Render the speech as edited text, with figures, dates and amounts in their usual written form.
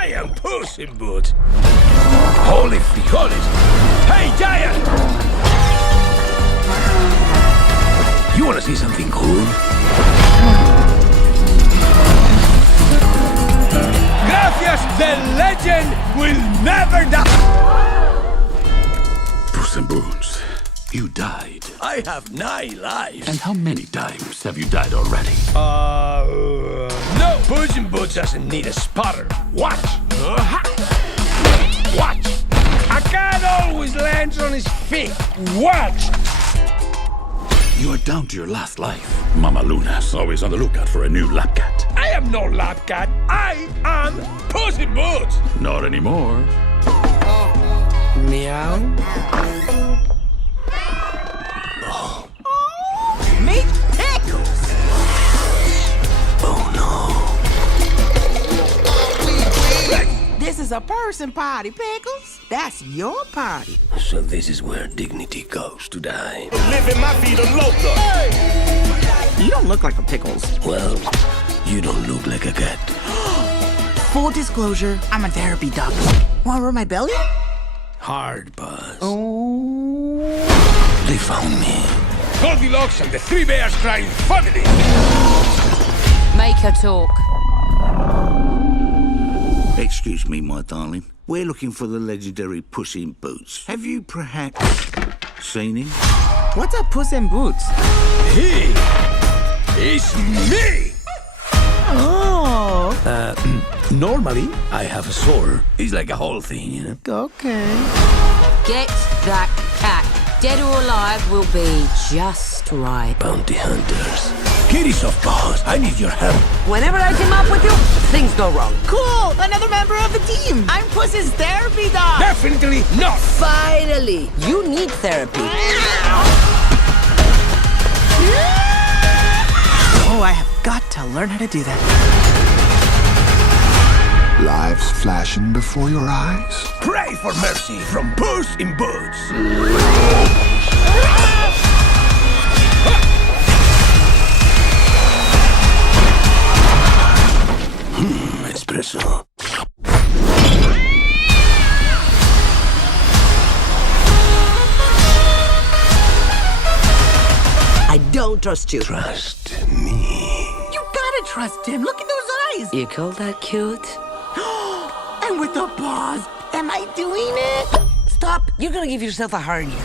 I am Puss in Boots. Holy frijoles. Hey, Giant! You wanna see something cool? Gracias, the legend will never die! Puss in Boots, you died. I have 9 lives. And how many times have you died already? No. Puss in Boots doesn't need a spotter. Watch. Watch. A cat always lands on his feet. Watch. You are down to your last life. Mama Luna's always on the lookout for a new lap cat. I am no lap cat. I am Puss in Boots. Not anymore. Meow. Meet Pickles! Oh no. This is a person party, Pickles. That's your party. So this is where dignity goes to die. Living my vida loca. You don't look like a Pickles. Well, you don't look like a cat. Full disclosure, I'm a therapy dog. Wanna rub my belly? Hard buzz. Oh. They found me. Goldilocks and the 3 Bears Crying family. Make her talk. Excuse me, my darling. We're looking for the legendary Puss in Boots. Have you perhaps seen him? What's a Puss in Boots? He is me. Oh. Normally, I have a sword. It's like a whole thing, you know? Okay. Get that cat. Dead or alive will be just right. Bounty hunters. Kitties of paws, I need your help. Whenever I team up with you, things go wrong. Cool! Another member of the team. I'm Puss's therapy dog. Definitely not. Finally, you need therapy. Oh, I have got to learn how to do that. Lives flashing before your eyes. Pray for mercy from Puss in Boots. Espresso. I don't trust you. Trust me. You gotta trust him. Look at those eyes. You call that cute? And with the paws. Am I doing it? Stop. You're gonna give yourself a hernia.